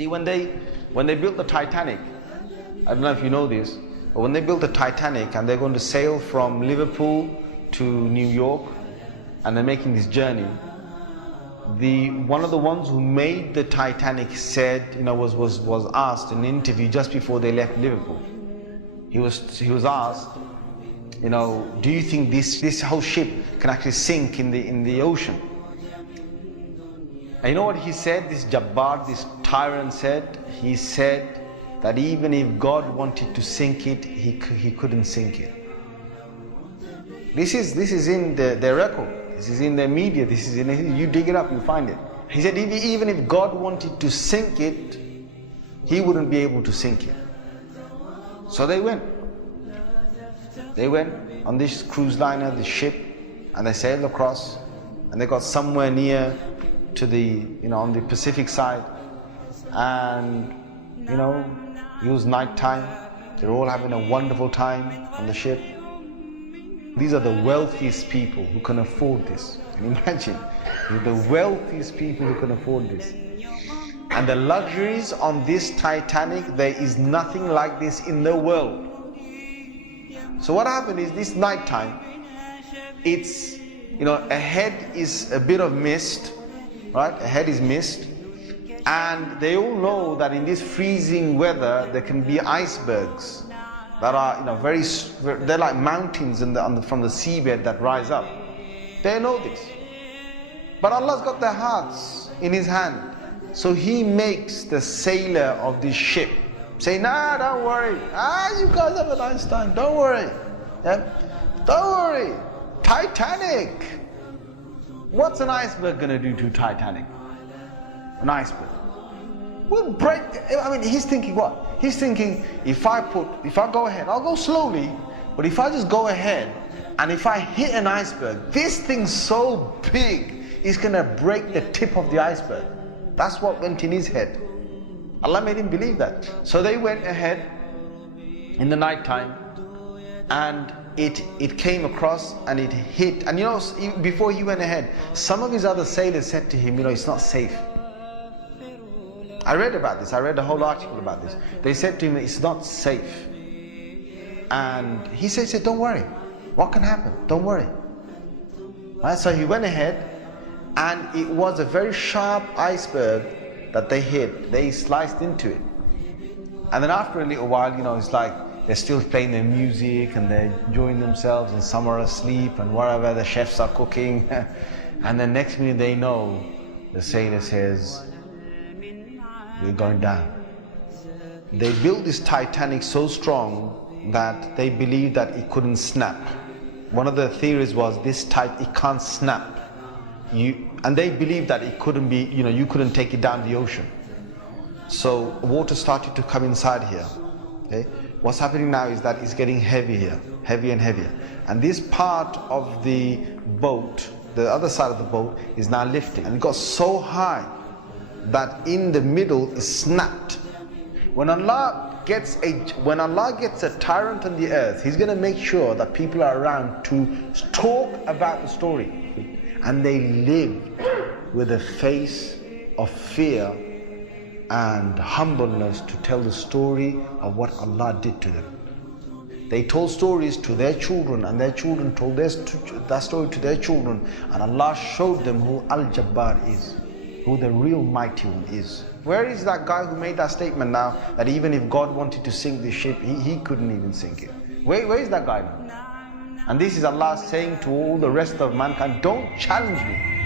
See, when they built the Titanic, I don't know if you know this, but when they built the Titanic and they're going to sail from Liverpool to New York, and they're making this journey, one of the ones who made the Titanic said, was asked in an interview just before they left Liverpool. He was asked, do you think this whole ship can actually sink in the ocean? And you know what he said? This Jabbar, this tyrant said. He said that even if God wanted to sink it, he couldn't sink it. This is in their record. This is in the media. This is you dig it up, you find it. He said even if God wanted to sink it, he wouldn't be able to sink it. So they went. They went on this cruise liner, this ship, and they sailed across, and they got somewhere near to the, on the Pacific side, and it was night time. They're all having a wonderful time on the ship. These are the wealthiest people who can afford this. Can you imagine? They're the wealthiest people who can afford this. And the luxuries on this Titanic, there is nothing like this in the world. So what happened is, this night time, it's, ahead is a bit of mist, right? Ahead is mist. And they all know that in this freezing weather, there can be icebergs that are, they're like mountains from the seabed that rise up. They know this. But Allah's got their hearts in His hand. So He makes the sailor of this ship say, nah, don't worry. You guys have a nice time. Don't worry. Yeah? Don't worry. Titanic. What's an iceberg going to do to Titanic? An iceberg will break. He's thinking what? He's thinking, if I go ahead, I'll go slowly, but if I just go ahead and if I hit an iceberg, this thing's so big, it's going to break the tip of the iceberg. That's what went in his head. Allah made him believe that. So they went ahead in the night time, and it came across and it hit. And before he went ahead, some of his other sailors said to him, it's not safe. I read about this. I read a whole article about this. They said to him, it's not safe. And he said, don't worry. What can happen? Don't worry. Right? So he went ahead, and it was a very sharp iceberg that they hit. They sliced into it. And then after a little while, it's like they're still playing their music and they're enjoying themselves, and some are asleep and whatever, the chefs are cooking. And then next minute they know, the sailor says, we're going down. They built this Titanic so strong that they believed that it couldn't snap. One of the theories was it can't snap. And they believed that it couldn't be, you couldn't take it down the ocean. So water started to come inside here. Okay? What's happening now is that it's getting heavier and heavier. And this part of the boat, the other side of the boat, is now lifting. And it got so high that in the middle is snapped. When Allah gets a tyrant on the earth, He's going to make sure that people are around to talk about the story. And they lived with a face of fear and humbleness to tell the story of what Allah did to them. They told stories to their children, and their children told that story to their children, and Allah showed them who Al-Jabbar is, who the real mighty one is. Where is that guy who made that statement now, that even if God wanted to sink the ship, he couldn't even sink it? Where is that guy now? And this is Allah saying to all the rest of mankind, don't challenge me.